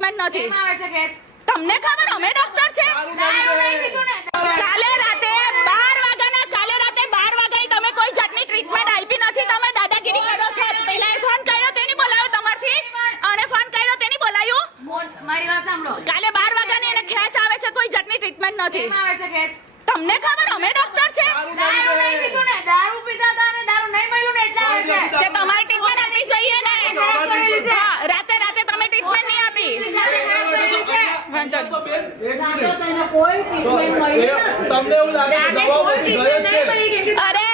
Treatment નથી. તમને ખબર અમે ડોક્ટર છે? કાલે રાતે 12 વાગ્યાની તમે કોઈ જાતની ટ્રીટમેન્ટ આપી નથી. તમે દાદાગીરી કરો છો. પહેલા ફોન કર્યો તેની બોલાવ્યો તમારથી અને ફોન કર્યો તેની બોલાવ્યું. મારી વાત સાંભળો. કાલે 12 વાગ્યાની એને ખેંચ આવે છે. કોઈ જાતની ટ્રીટમેન્ટ નથી. તમને ખબર અમે ડોક્ટર છે? દારૂ નહીં પીધું ને, દારૂ પીધા હતા ને દારૂ નહીં મળ્યું ને એટલે આવે છે. તે તમારી ટ્રીટમેન્ટ આપવી જોઈએ ને. રાતે તમે ટ્રીટમેન્ટ નહીં આપી. કોઈ ટ્રીટમેન્ટ મળી નથી. અરે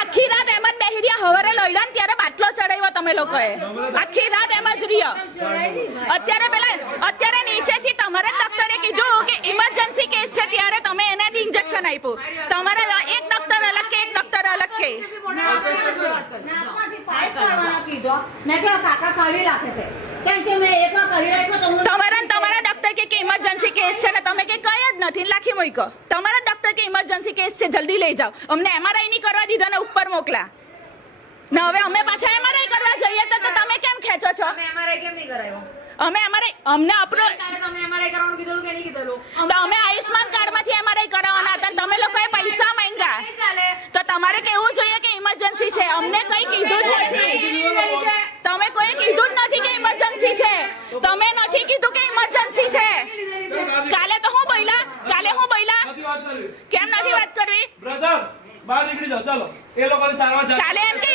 આખી રાત એમ જ બેહી રહ્યા. હવારે લઈડા ને ત્યારે બાટલો ચડાવ્યો તમે લોકોએ. આખી રાત એમ જ રહ્યો. અત્યારે નીચેથી તમારા ડોક્ટરે કીધું કે ઇમરજન્સી કેસ છે ત્યારે તમે એને ઇન્જેક્શન આપ્યું. તમારા એક ડોક્ટર અલગ કે એક ડોક્ટર અલગ કે તમારા ડોક્ટર કે ઇમરજન્સી કેસ છે ને તમે કે કઈ જ નથી લાખી મૂકો. તમારા ડોક્ટર કે ઇમરજન્સી કેસ છે જલ્દી લઈ જાઓ. અમને એમઆરઆઈ નહીં કરવા દીધા ને ઉપર મોકલા ને હવે અમે પાછા એમઆરઆઈ કરવા જઈએ તો તમે કેમ ખેંચો છો? અમને અપલોડ તો અમે આયુષ્માન કાર્ડ માંથી એમઆરઆઈ કરાવવાના હતા. તમે લોકોએ પૈસા માંગ્યા તો તમારે કેવું જોઈએ કે ઇમરજન્સી છે. અમને કઈ કીધું જ નથી. તમે કોઈ કીધું જ નથી કે ઇમરજન્સી છે. તમે નથી કીધું કે ઇમરજન્સી છે. કાલે હું બોલ્યા કેમ નથી વાત કરવી? બહાર નીકળી જાઓ ચાલો. એ લોકોની સારવાર કાલે એમ કે